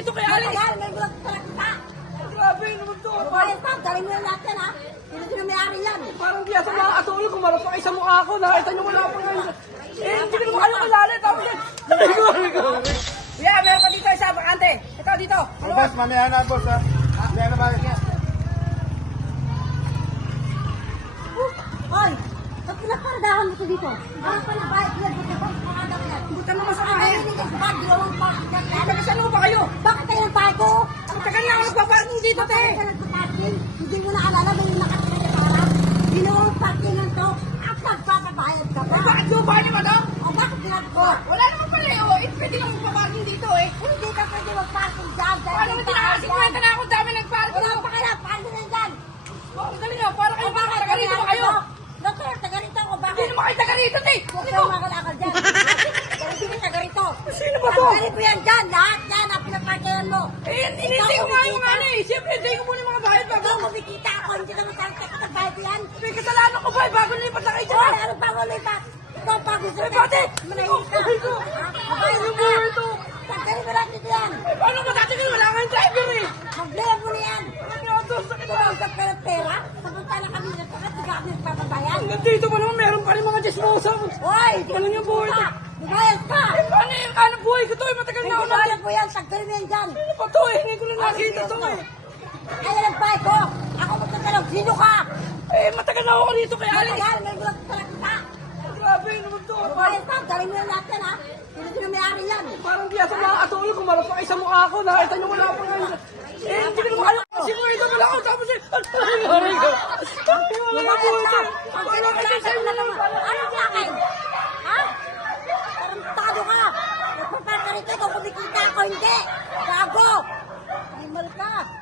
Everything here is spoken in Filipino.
dito kay Alex. Matagal, may gulat sa kita. Grabe naman to. Parang, Bayad pa, gawin mo na lahat yan, ha? Sino-sino may-ari yan? parang di sa mga atulo kumarap pa kayo sa mukha ko. Nakita nyo wala pa ngayon. Eh, hindi ko naman kayo kilala. Tapos yan. Ko, ay, ko. Yeah, meron pa dito isa, bakante. Ito, dito. Ano Oh, boss, mamaya na, boss, ha? Mamaya na, mamaya. Hoy, ba't mo ito dito? Ano pa na bayad yan? Ba't ba parada ko yan? Buta naman sa Ay, kain. hindi ka ba? Ginawang pa. Nagkasal mo ba kayo? Bakit kayo ang bahay ko? Ang tagal na ako nagpaparking dito, te. Bakit? Hindi mo na alala may nakatira sa para. Ginawang parking lang to. At nagpapabayad ka pa. Eh, bakit lupa niyo ba to? O bakit ginagawa? Wala naman pala. Oh, eh, pwede lang magpaparking dito eh. Hindi ka pwede magparking dyan. Paano may naman tinaka bahay 50 na ako dami nagparking? Wala pa kaya, parking lang dyan. Oh, ang galing ah. Para kayo bakit? taga rito ba kayo? Doktor, taga rito ako. Hindi Bakit? naman kayo taga rito, te. Huwag kang makalakal dyan. Ka taga rito. Sino ba to? Ang galing mo yan dyan. Lahat yan ang pinaparkingan mo. Eh, hindi ko nga yung ano eh. Siyempre, hindi ko muna yung mga bayad bago. Ikaw kumikita ako. Hindi ka masarap ka bayad yan. May kasalanan ko ba eh, bago nilipat na kayo dyan. ano pa mo lipat? Ikaw pa gusto Eh, bakit? Manahimik ka. Ay, ko. Ano ba ka. ito? Tanggalin mo natin yan. Eh, paano ko tatagal? Wala nga yung driver eh. Magbilang mo na yan. Ano yung auto? Sakit na. Tumangkat ka ng pera. Samantala kami na pera. Hindi ka kami nagpapabayad. Hanggang dito pa naman, meron pa rin mga dismosa. Hoy! Ano yung buhay ko? Bumayad ka! Eh, paano yung ano buhay ko to eh? Matagal na ako natin. bumayad mo yan. Tanggalin mo yan dyan. Ano pa to eh? Hindi ko na nakita to eh. Ayan ang bahay ko. Ako magtatanong. Sino ka? Eh, matagal na ako dito kay Alex. Matagal. May gulat sa kita. Grabe naman to. Parang, Bumayad ka. Gawin mo yan, ha? Sino-sino may-ari yan? parang di sa mga atulo kumarap pa kayo sa mukha ko. Nakita nyo wala pa ngayon. Eh, hindi ko naman kasi mo ito wala ako. Tapos eh, ako hindi. Gago. Animal ka.